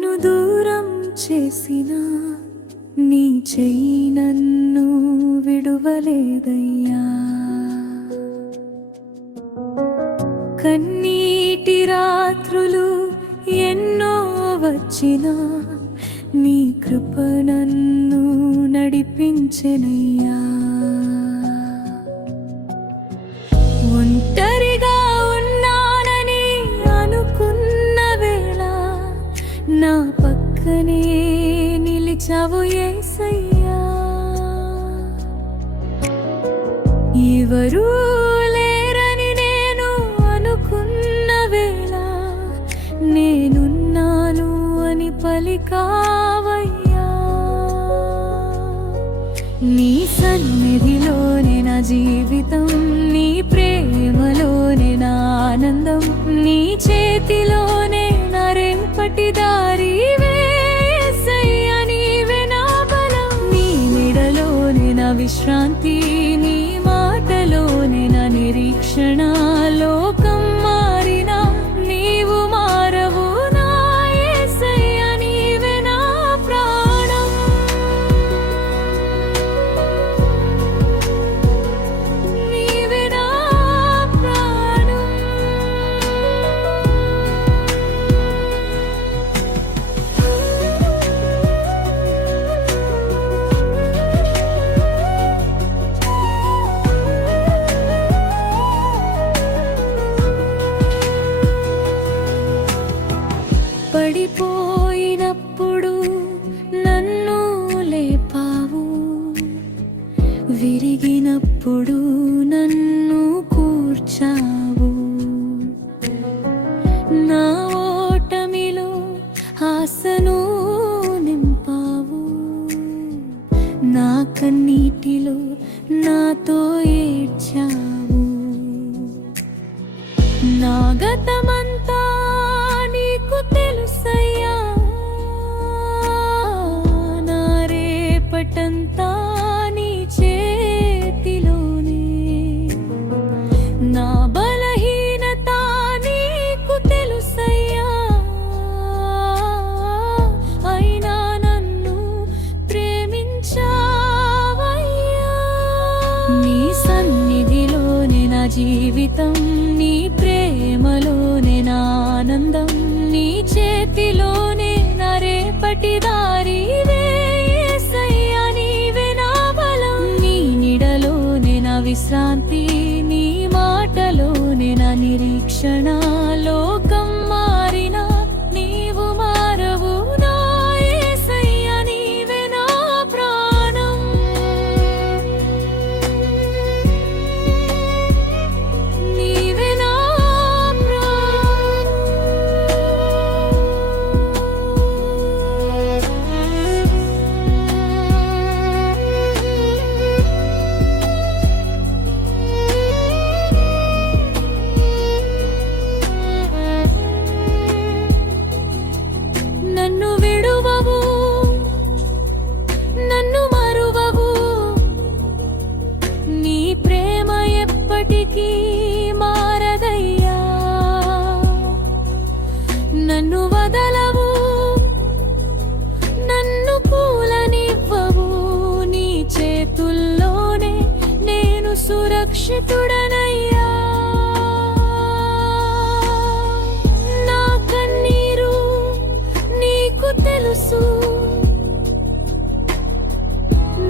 నన్ను దూరం చేసిన నీ చెయ్యి నన్ను విడువలేదయ్యా. కన్నీటి రాత్రులు ఎన్నో వచ్చినా నీ కృప నన్ను నడిపించెనయ్యా. ఒంటరిగా ఉన్నానని అనుకున్న వేళ నా పక్కనే నిలిచావు యేసయ్యా. ఎవరూ లేరని నేను అనుకున్న వేళ నేనున్నాను అని పలికావయ్యా. నీ సన్నిధిలోనే నా జీవితం, నీ ప్రేమలోనే నా ఆనందం, నీ చేతిలోనే నా రేపటి దారి యేసయ్యా. నీవే నా బలం, నీ నీడలోనే నా విశ్రాంతి, నీ మాటలోనే నా నిరీక్షణ. లోకం మారినా నీవు మారవు నా యేసయ్యా. నీవే నా ప్రాణం, నీవే నా ప్రాణం. పడిపోయినప్పుడు నన్ను లేపావు, విరిగినప్పుడు నన్ను కూర్చావు. నా ఓటమిలో ఆశను నింపావు, నా కన్నీటిలో నాతో ఏడ్చావు. నా గతమంతా నీకు తెలుసయ్యా, నా రేపటంతా నీ చేతిలోనే. నా బలహీనత నీకు తెలుసయ్యా, అయినా నన్ను ప్రేమించావయ్యా. నీ సన్నిధిలోనే నా జీవితం, నీ ప్రేమలోనే నా ఆనందం, నీ చేతిలోనే నా రేపటి దారి యేసయ్యా. నీవే నా బలం, నీ నీడలోనే నా విశ్రాంతి, నీ మాటలోనే నా నిరీక్షణ. లోకం మారినా నీవు మారవు నా యేసయ్యా. నీవే నా ప్రాణం, నీవే నా నన్ను విడువవు, నన్ను మరువవు, నీ ప్రేమ ఎప్పటికీ మారదయ్యా. నన్ను వదలవు, నన్ను కూలనివ్వవు, నీ చేతుల్లోనే నేను సురక్షితుడనయ్యా. నా కన్నీరు నీకు తెలుసు,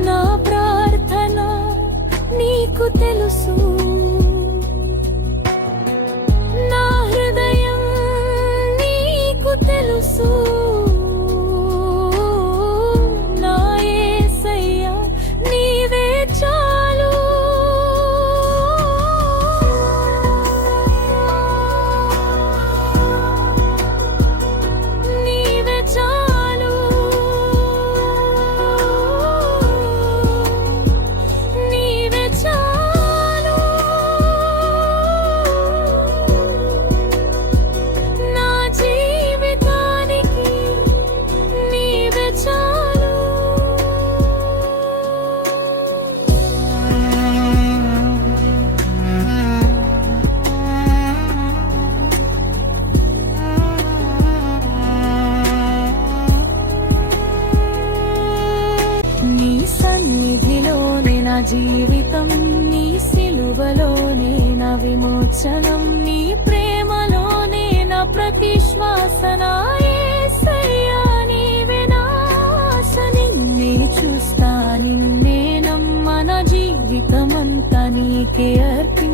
నా ప్రార్థన నీకు తెలుసు. నా హృదయం నీకు తెలుసు, నా యేసయ్యా. నీవే చాలు, నీవే చాలు. జీవితం నీ సిలువలోనే నా విమోచనం నీ ప్రేమలోనే నా ప్రతి శ్వాస నా యేసయ్యా నీవే నా ఆశ నిన్నే చూస్తా నిన్నే నమ్మ నా జీవితమంతా నీకే అర్పి